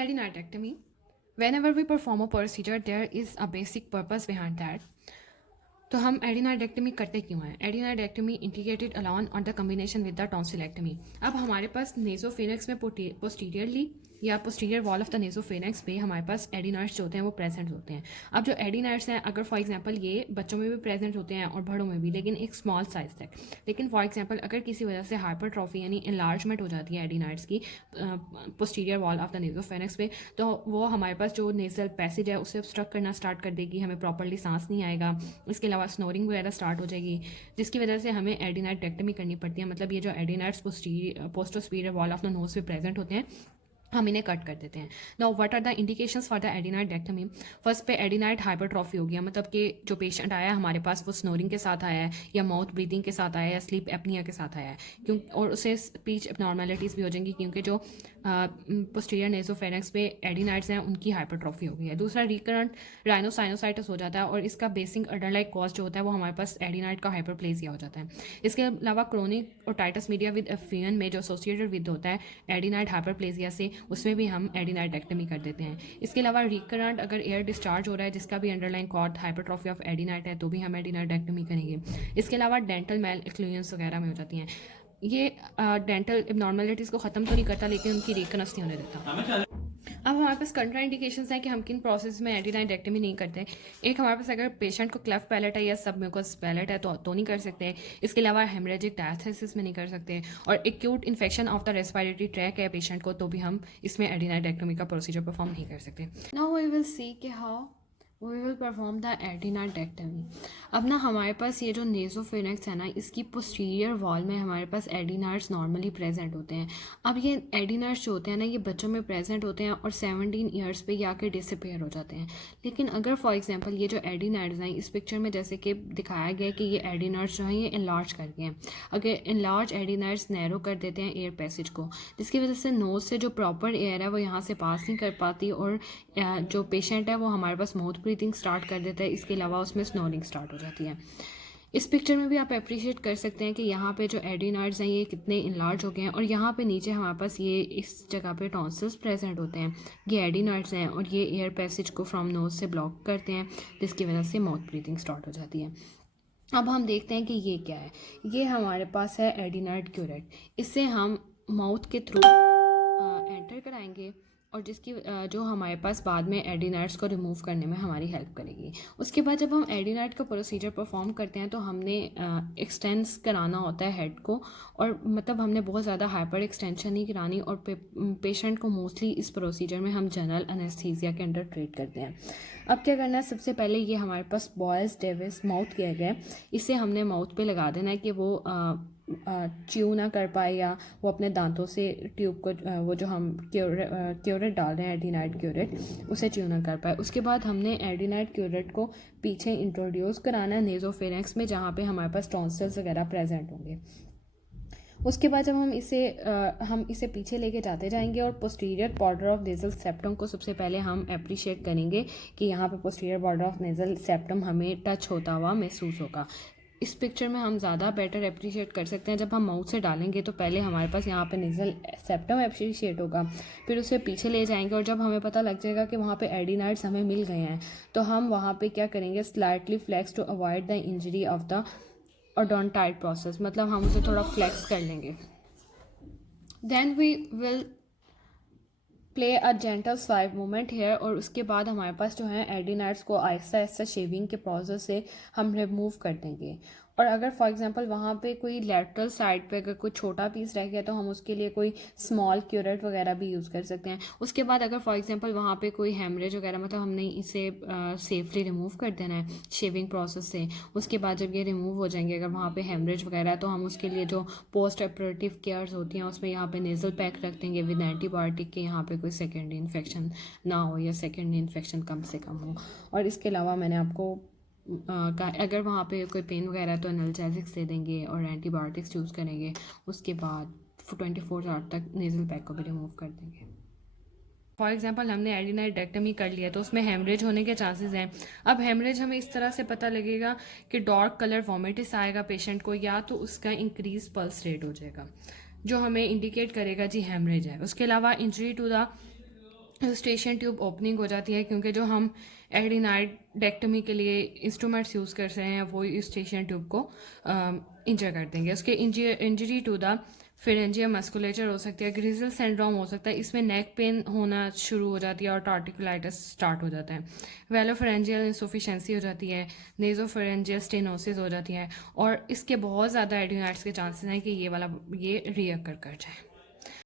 Adenatectomy. Whenever we perform a procedure, there is a basic purpose behind that. तो हम एडिनाइडेक्टमी करते क्यों हैं? Adenoidectomy integrated alone on the combination with the tonsillectomy. अब हमारे पास नेजोफेनेक्स में पोस्टीरियरली या posterior wall of the nasopharynx पे हमारे पास एडिनाइड्स जो होते हैं वो प्रेजेंट होते हैं। अब जो एडिनाइड्स हैं, अगर फॉर एग्जांपल ये बच्चों में भी प्रेजेंट होते हैं और बड़ों में भी, लेकिन एक स्मॉल साइज तक। लेकिन फॉर एग्जांपल अगर किसी वजह से हाइपरट्रॉफी यानी इनलार्जमेंट हो जाती है एडिनाइड्स की posterior wall of the nasopharynx पे, तो वो हमारे पास जो नेजल पैसेज है उसे ऑब्स्ट्रक्ट करना स्टार्ट कर देगी, हमें प्रॉपरली सांस नहीं आएगा। इसके अलावा स्नोरिंग वगैरह स्टार्ट हो जाएगी, जिसकी वजह से हमें एडिनाइडेक्टमी करनी पड़ती है। मतलब ये जो adenoids posterior wall of the nose पे प्रेजेंट होते हैं, हम इन्हें कट कर देते हैं। Now what are the indications for the adenoidectomy? First पे एडिनाइड हाइपरट्रॉफी हो गया, मतलब कि जो पेशेंट आया हमारे पास वो स्नोरिंग के साथ आया है या माउथ ब्रीदिंग के साथ आया है या स्लीप एपनिया के साथ आया है, क्यों और उसे स्पीच एबनॉर्मेलिटीज़ भी हो जाएंगी, क्योंकि जो पोस्टीरियर नेजोफेरेंक्स पे एडिनाइड्स हैं उनकी हाइपरट्रॉफी हो गई है। दूसरा रिकरेंट राइनोसाइनोसाइटिस हो जाता है, और इसका बेसिक अंडरलाइन कॉज जो होता है वो हमारे पास एडिनाइड का हाइपरप्लेजिया हो जाता है। इसके अलावा क्रोनिक ओटाइटिस मीडिया विद एफियन में जो एसोसिएटेड विद होता है एडिनाइड हाइपरप्लेजिया से, उसमें भी हम एडिनाइडेक्टमी कर देते हैं। इसके अलावा रिकरेंट अगर एयर डिस्चार्ज हो रहा है जिसका भी अंडरलाइन कॉज हाइपरट्रॉफी ऑफ एडिनाइड है, तो भी हम एडिनाइडेक्टमी करेंगे। इसके अलावा डेंटल मेल एक्सक्लूजन्स वगैरह में हो जाती हैं। ये डेंटल एबनॉर्मेलिटीज़ को ख़त्म तो नहीं करता, लेकिन उनकी रिकनेस नहीं होने देता। अब हमारे पास कंट्राइंडिकेशंस हैं कि हम किन प्रोसेस में एडिनाइडेक्टमी नहीं करते। एक, हमारे पास अगर पेशेंट को क्लेफ्ट पैलेट है या सबम्यूकस पैलेट है तो नहीं कर सकते। इसके अलावा हेमरेजिक डायथेसिस में नहीं कर सकते, और acute infection of the respiratory tract है पेशेंट को, तो भी हम इसमें एडिनाइडेक्टमी का प्रोसीजर परफॉर्म नहीं कर सकते। नाउ वी विल सी कि how we will perform the adenoidectomy. अब ना हमारे पास ये जो नेजोफेरेंक्स है ना, इसकी पोस्टीरियर वॉल में हमारे पास एडिनाइड्स नॉर्मली प्रेजेंट होते हैं। अब ये एडिनाइड्स जो होते हैं ना, ये बच्चों में प्रेजेंट होते हैं और 17 ईयर्स पे आके डिसअपेयर हो जाते हैं। लेकिन अगर फॉर एग्जांपल ये जो एडिनाइड्स हैं इस पिक्चर में जैसे कि दिखाया गया है कि ये एडिनाइड्स जो हैं ये इनलार्ज कर गए हैं। अगर इनलार्ज एडिनाइड्स नैरो कर देते हैं एयर पैसेज को, जिसकी वजह से नोज से जो प्रॉपर एयर है वो यहाँ से पास नहीं कर पाती, और जो पेशेंट है वो हमारे पास माउथ ब्रीथिंग स्टार्ट कर देता है। इसके अलावा उसमें स्नोरिंग स्टार्ट हो जाती है। इस पिक्चर में भी आप अप्रिशिएट कर सकते हैं कि यहाँ पे जो एडिनाइड्स हैं ये कितने इनलार्ज हो गए हैं, और यहाँ पे नीचे हमारे पास ये इस जगह पे टॉन्सिल्स प्रेजेंट होते हैं। ये एडिनाइड्स हैं और ये एयर पैसेज को फ्रॉम नोज से ब्लॉक करते हैं, जिसकी वजह से माउथ ब्रीथिंग स्टार्ट हो जाती है। अब हम देखते हैं कि ये क्या है। ये हमारे पास है एडिनाइड क्यूरेट। इससे हम माउथ के थ्रू एंटर कराएंगे, और जिसकी जो हमारे पास बाद में एडिनाइड्स को रिमूव करने में हमारी हेल्प करेगी। उसके बाद जब हम एडिनाइड का प्रोसीजर परफॉर्म करते हैं तो हमने एक्सटेंस कराना होता है हेड को, और मतलब हमने बहुत ज़्यादा हाइपर एक्सटेंशन नहीं करानी, और पेशेंट को मोस्टली इस प्रोसीजर में हम जनरल एनेस्थीसिया के अंडर ट्रीट करते हैं। अब क्या करना है, सबसे पहले ये हमारे पास बॉयज़ डेविस माउथ किया गया है, इसे हमने माउथ पे लगा देना है कि वो च्यू ना कर पाए, या वो अपने दांतों से ट्यूब को वो जो हम क्यूरेट डाल रहे हैं एडिनाइड क्यूरेट, उसे च्यू ना कर पाए। उसके बाद हमने एडिनाइड क्यूरेट को पीछे इंट्रोड्यूस कराना है नेजोफेरेंक्स में, जहाँ पे हमारे पास टॉन्सिल्स वगैरह प्रेजेंट होंगे। उसके बाद जब हम इसे पीछे लेके जाते जाएंगे, और posterior border of nasal septum को सबसे पहले हम अप्रिशिएट करेंगे कि यहाँ पे posterior border of nasal septum हमें टच होता हुआ महसूस होगा। इस पिक्चर में हम ज़्यादा बेटर अप्रिशिएट कर सकते हैं। जब हम माउथ से डालेंगे तो पहले हमारे पास यहाँ पे नेजल सेप्टम अप्रिशिएट होगा, फिर उसे पीछे ले जाएंगे, और जब हमें पता लग जाएगा कि वहाँ पे एडिनाइड्स हमें मिल गए हैं, तो हम वहाँ पे क्या करेंगे, slightly flex to avoid the injury of the odontoid process, मतलब हम उसे थोड़ा फ्लेक्स कर लेंगे। Then we will play a gentle swipe movement here, और उसके बाद हमारे पास जो है एडिनाइड्स को आहिस्ता आहिस्ता शेविंग के प्रोसेस से हम रिमूव कर देंगे। और अगर फॉर एग्जांपल वहाँ पे कोई लेटरल साइड पे अगर कोई छोटा पीस रह गया तो हम उसके लिए कोई स्मॉल क्यूरेट वगैरह भी यूज़ कर सकते हैं। उसके बाद अगर फॉर एग्जांपल वहाँ पे कोई हेमरेज वगैरह, मतलब हमने इसे सेफली रिमूव कर देना है शेविंग प्रोसेस से। उसके बाद जब ये रिमूव हो जाएंगे, अगर वहाँ पे हेमरेज वगैरह है, तो हम उसके लिए जो पोस्ट ऑपरेटिव केयर्स होती हैं उसमें यहाँ पे नेजल पैक रख देंगे विद एंटीबायोटिक के, यहाँ पे कोई सेकेंडरी इन्फेक्शन ना हो या सेकेंडरी इन्फेक्शन कम से कम हो। और इसके अलावा मैंने आपको अगर वहाँ पे कोई पेन वगैरह है तो एनाल्जेसिक्स दे देंगे और एंटीबायोटिक्स यूज़ करेंगे। उसके बाद 24 आवर तक नेज़ल पैक को भी रिमूव कर देंगे। फॉर एग्जांपल हमने एडिनाइडेक्टमी कर लिया तो उसमें हेमरेज होने के चांसेस हैं। अब हेमरेज हमें इस तरह से पता लगेगा कि डार्क कलर वॉमिटिस आएगा पेशेंट को, या तो उसका इंक्रीज पल्स रेट हो जाएगा जो हमें इंडिकेट करेगा जी हेमरेज है। उसके अलावा injury to the Eustachian tube opening हो जाती है, क्योंकि जो हम एडिनाइडेक्टमी के लिए इंस्ट्रूमेंट्स यूज़ कर रहे हैं वो इस स्टेशन ट्यूब को इंजर कर देंगे। उसके इंजरी टू द फिरेंजियम मस्कुलेचर हो सकती है, ग्रिजल सिंड्रोम हो सकता है, इसमें नेक पेन होना शुरू हो जाती है और टार्टिकुलाइटिस स्टार्ट हो जाता है। वेलोफेरेंजियल इंसफिशेंसी हो जाती है, नेजोफेरेंजियल स्टेनोसिस हो जाती है, और इसके बहुत ज़्यादा एडिनाइड्स के चांसेस हैं कि ये रीअकर कर जाए।